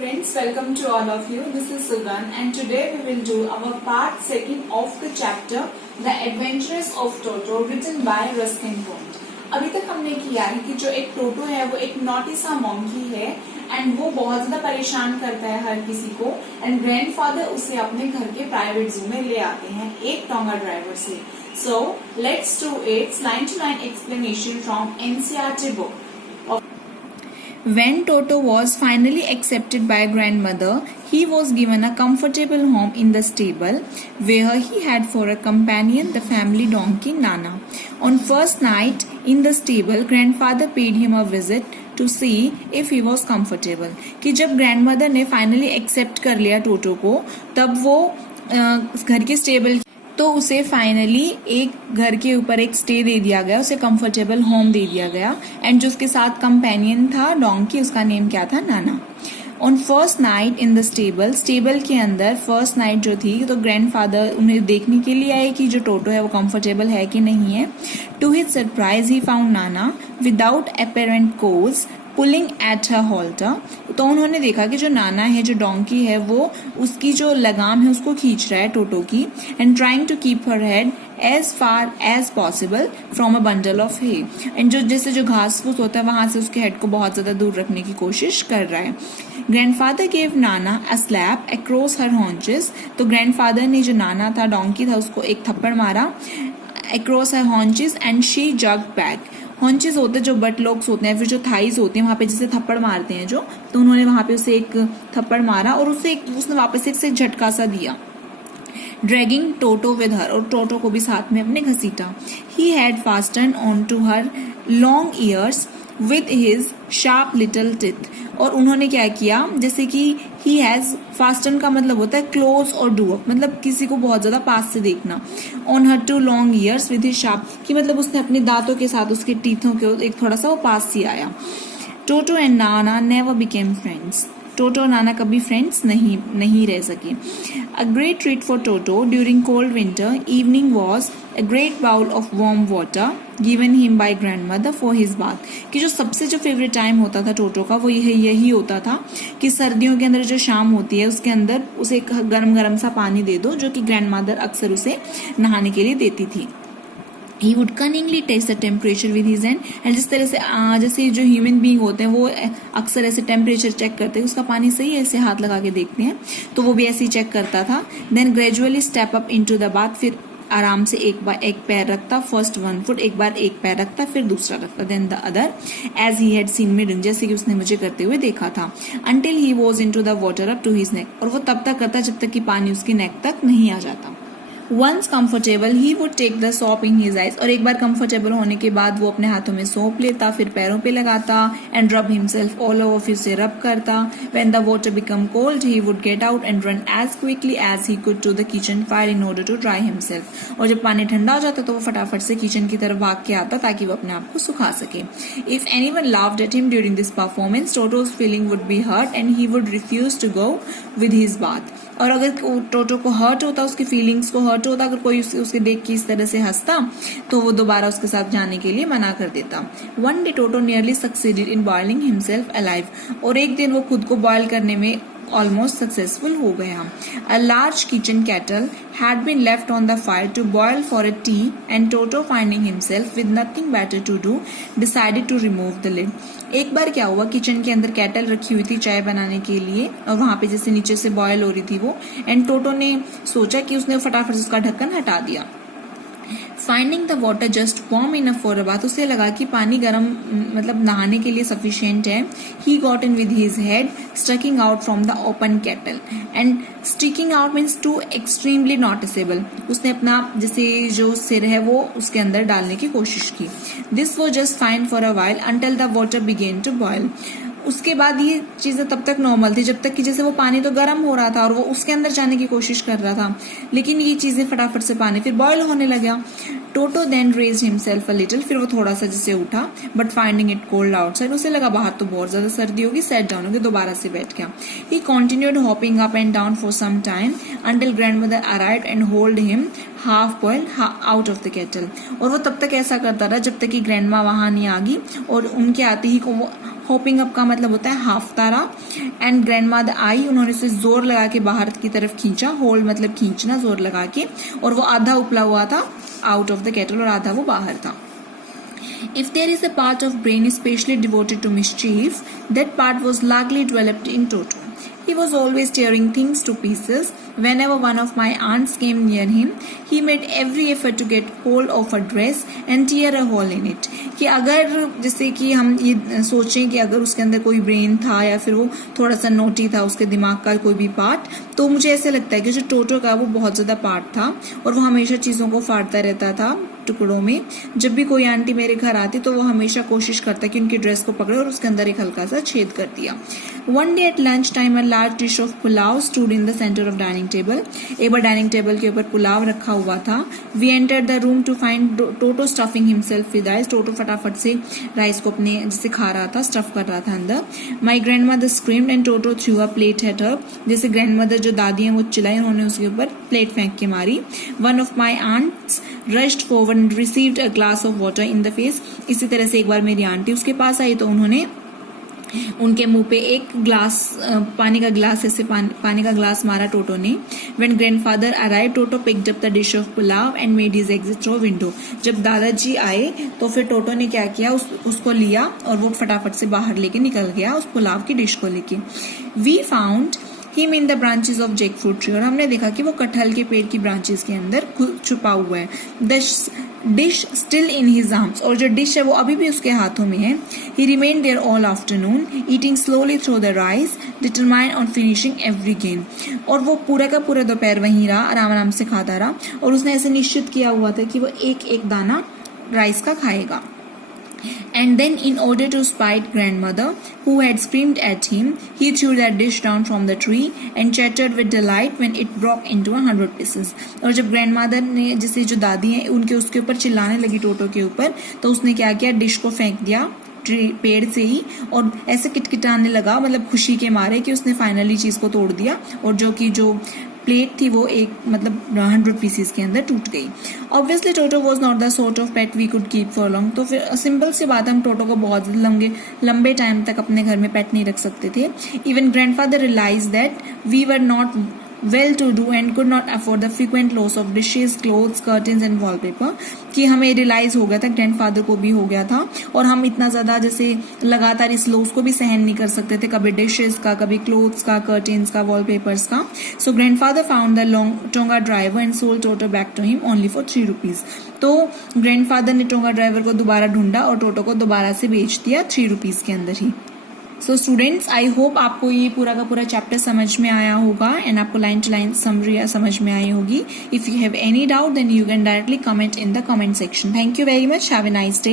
Friends, welcome to all of you. This is Sugan and today we will do our part second of the chapter The Adventures of Toto written by Ruskin Bond. अभी तक हमने किया है कि जो एक टोटो है वो एक नॉटी सा मॉन्की है एंड वो बहुत ज्यादा परेशान करता है हर किसी को एंड ग्रैंडफादर उसे अपने घर के प्राइवेट जू में ले आते हैं एक टोंगा ड्राइवर से. So let's do its line to line explanation from NCERT book. When Toto was finally accepted by grandmother, he was given a comfortable home in the stable, where he had for a companion the family donkey Nana. On first night in the stable, grandfather paid him a visit to see if he was comfortable. कि जब grandmother ने finally accept कर लिया टोटो को, तब वो घर के स्टेबल तो उसे फाइनली एक घर के ऊपर एक स्टे दे दिया गया, उसे कंफर्टेबल होम दे दिया गया एंड जो उसके साथ कंपेनियन था डोंकी, उसका नेम क्या था? नाना. On first night in the stable के अंदर फर्स्ट नाइट जो थी तो ग्रैंडफादर उन्हें देखने के लिए आए कि जो टोटो है वो कंफर्टेबल है कि नहीं है. To his surprise he found Nana without apparent cause pulling at her halter. तो उन्होंने देखा कि जो नाना है, जो डोंकी है, वो उसकी जो लगाम है उसको खींच रहा है टोटो की and trying to keep her head as far as possible from a bundle of hay. And जो जैसे जो घास फूस होता है वहां से उसके हेड को बहुत ज्यादा दूर रखने की कोशिश कर रहा है. Grandfather gave Nana a slap across her haunches. तो ग्रैंडफादर ने जो नाना था, डोंकी था, उसको एक थप्पड़ मारा across her haunches and she jug back. Haunches होते हैं जो बट लॉक्स होते हैं, फिर जो थाइज होते हैं वहां पे जिसे थप्पड़ मारते हैं जो, तो उन्होंने वहां पे उसे एक थप्पड़ मारा और उसने वापस एक झटका सा दिया. ड्रैगिंग टोटो विद हर, और टोटो को भी साथ में अपने घसीटा. He had fasten on to her long ears with his sharp little teeth. और उन्होंने क्या किया, जैसे कि ही हैज फास्टन का मतलब होता है क्लोज और डू अप, मतलब किसी को बहुत ज्यादा पास से देखना. On her to long ears with his sharp, कि मतलब उसने अपने दांतों के साथ उसके टीथों के एक थोड़ा सा वो पास ही आया. Toto and Nana never became friends. Toto और नाना कभी फ्रेंड्स नहीं रह सके. A great treat for Toto during cold winter evening was a great bowl of warm water given him by grandmother for his bath. कि जो सबसे जो favourite time होता था टोटो का वो यही होता था कि सर्दियों के अंदर जो शाम होती है उसके अंदर उसे एक गरम गरम सा पानी दे दो, जो कि ग्रैंडमदर अक्सर उसे नहाने के लिए देती थी. He would cunningly test the temperature with his hand. And जिस तरह से जैसे जो ह्यूमन बीइंग होते हैं वो अक्सर ऐसे टेम्परेचर चेक करते हैं, उसका पानी सही है ऐसे हाथ लगा के देखते हैं, तो वो भी ऐसे ही चेक करता था. Then gradually step up into the bath, फिर आराम से एक पैर रखता, फर्स्ट 1 फुट, एक बार एक पैर रखता फिर दूसरा रखता, then the other as he had seen me do, जैसे कि उसने मुझे करते हुए देखा था. Until he was into the water up to his neck, और वो तब तक करता जब तक कि पानी उसकी नेक तक नहीं आ जाता. Once comfortable, he would take the soap in his eyes. और एक बार कंफर्टेबल होने के बाद वो अपने हाथों में सोप लेता, फिर पैरों पे लगाता and rub himself all over, फिर से रब करता. When the water became cold, he would get out and run as quickly as he could to the kitchen fire in order to dry himself. और जब पानी ठंडा हो जाता तो वो फटाफट से किचन की तरफ भाग के आता ताकि वो अपने आप को सुखा सके. If anyone laughed at him during this performance, Toto's feeling would be hurt and he would refuse to go with his bath. और अगर टोटो को हर्ट होता, उसकी फीलिंग्स को हर्ट होता, अगर कोई उसके देख के इस तरह से हंसता तो वो दोबारा उसके साथ जाने के लिए मना कर देता. One day toto nearly succeeded in boiling himself alive. और एक दिन वो खुद को बॉयल करने में almost successful हो गया. A large kitchen kettle had been left on the fire to boil for a tea, and Toto, finding himself with nothing better to do, decided to remove the lid. एक बार क्या हुआ, kitchen के अंदर kettle रखी हुई थी चाय बनाने के लिए और वहां पे जैसे नीचे से बॉयल हो रही थी वो, एंड टोटो ने सोचा कि उसने फटाफट से उसका ढक्कन हटा दिया. Finding the water just warm enough for a bath, उसे लगा कि पानी गर्म मतलब नहाने के लिए सफिशिएंट है. He got in with his head sticking out from the open kettle, and sticking out means to extremely noticeable. उसने अपना जैसे जो सिर है वो उसके अंदर डालने की कोशिश की. This was just fine for a while until the water began to boil. उसके बाद ये चीजें तब तक नॉर्मल थी जब तक कि जैसे वो पानी तो गर्म हो रहा था और वो उसके अंदर जाने की कोशिश कर रहा था, लेकिन ये चीजें फटाफट से पानी फिर बॉयल होने लगा. Toto then raised himself a little, फिर वो थोड़ा सा जैसे उठा, but finding it cold outside, उसे लगा बाहर तो बहुत ज्यादा सर्दी होगी, सेट डाउन होगी, दोबारा से बैठ गया. He continued hopping up and down for some time until grandmother arrived and hold him half boiled out of the kettle. और वो तब तक ऐसा करता रहा जब तक कि ग्रैंडमा वहां नहीं आ गई और उनके आते ही को वो होपिंग अप का मतलब होता है हाफता रहा. एंड ग्रैंड मदर आई, उन्होंने उसे जोर लगा के बाहर की तरफ खींचा. होल्ड मतलब खींचना, जोर लगा के. और वो आधा उपला हुआ था आउट ऑफ द केटल और आधा वो बाहर था. If there is a part of brain especially devoted to mischief, that part was largely developed in Toto. He was always tearing things to pieces. Whenever one of my aunts came near him, he made every effort to get hold of her dress and tear a hole in it. कि अगर जैसे कि हम ये सोचें कि अगर उसके अंदर कोई ब्रेन था या फिर वो थोड़ा सा नोटी था उसके दिमाग का कोई भी पार्ट, तो मुझे ऐसे लगता है कि जो टोटो का वो बहुत ज्यादा पार्ट था और वो हमेशा चीजों को फाड़ता रहता था टुकड़ों में. जब भी कोई आंटी मेरे घर आती तो वो हमेशा कोशिश करता कि उनकी ड्रेस को पकड़े और उसके अंदर एक हल्का सा छेद कर दिया. One day at lunch time a large dish of pulao stood in the centre of dining table. एक बार डाइनिंग टेबल के ऊपर पुलाव रखा हुआ था. We enter the room to find Toto stuffing himself with rice. Toto फटाफट से राइस को अपने जैसे खा रहा था, स्टफ कर रहा था अंदर. My grand mother screamed and Toto through a plate at her. जैसे ग्रैंड मदर जो दादी हैं वो चिल्लाई, उन्होंने उसके ऊपर प्लेट फेंक के मारी. One of my aunts rushed forward and received a glass of water in the face. इसी तरह से एक बार मेरी आंटी उसके पास आई तो उन्होंने उनके मुंह पे एक ग्लास पानी का ग्लास ऐसे पानी का ग्लास मारा टोटो ने. When grandfather arrived, toto picked up the dish of pulao and made his exit through window. जब दादाजी आए तो फिर टोटो ने क्या किया, उसको लिया और वो फटाफट से बाहर लेके निकल गया उस पुलाव की डिश को लेके. We found him in the branches of jackfruit tree. और हमने देखा कि वो कटहल के पेड़ की ब्रांचेस के अंदर छुपा हुआ है. The dish still in his arms. और जो डिश है वो अभी भी उसके हाथों में है. He remained there all afternoon, eating slowly through the rice, determined on finishing every gain. और वो पूरा का पूरा दोपहर वहीं रहा, आराम आराम से खाता रहा और उसने ऐसे निश्चित किया हुआ था कि वो एक एक दाना राइस का खाएगा. And then, in order to spite grandmother, who had screamed at him, he threw that dish down from the tree and chattered with delight when it broke into 100 pieces. और जब grandmother ने जैसे जो दादी हैं उनके उसके ऊपर चिल्लाने लगी टोटो के ऊपर, तो उसने क्या किया, डिश को फेंक दिया पेड़ से ही और ऐसे किटकिटाने लगा, मतलब खुशी के मारे कि उसने फाइनली चीज को तोड़ दिया और जो प्लेट थी वो एक मतलब 100 पीसेस के अंदर टूट गई. Obviously Toto was not the sort of pet we could keep for long. तो फिर सिंपल सी बात, हम टोटो को बहुत लंबे टाइम तक अपने घर में पेट नहीं रख सकते थे. Even grandfather realise that we were not well to do and could not afford the frequent loss of dishes, clothes, curtains and wallpaper. कि हमें रियलाइज हो गया था, ग्रैंडफादर को भी हो गया था और हम इतना ज्यादा जैसे लगातार इस लॉस को भी सहन नहीं कर सकते थे, कभी डिशेस का, कभी क्लोथ्स का, कर्टेन्स का, वॉलपेपर्स का. So grandfather found the tonga driver and sold Toto back to him only for 3 rupees. तो ग्रैंडफादर ने टोंगा ड्राइवर को दोबारा ढूंढा और टोटो को दोबारा से बेच दिया 3 रुपीज के अंदर ही. सो स्टूडेंट्स, आई होप आपको ये पूरा का पूरा चैप्टर समझ में आया होगा एंड आपको लाइन टू लाइन समरी समझ में आई होगी. If you have any doubt then you can directly comment in the comment section. Thank you very much. Have a nice day.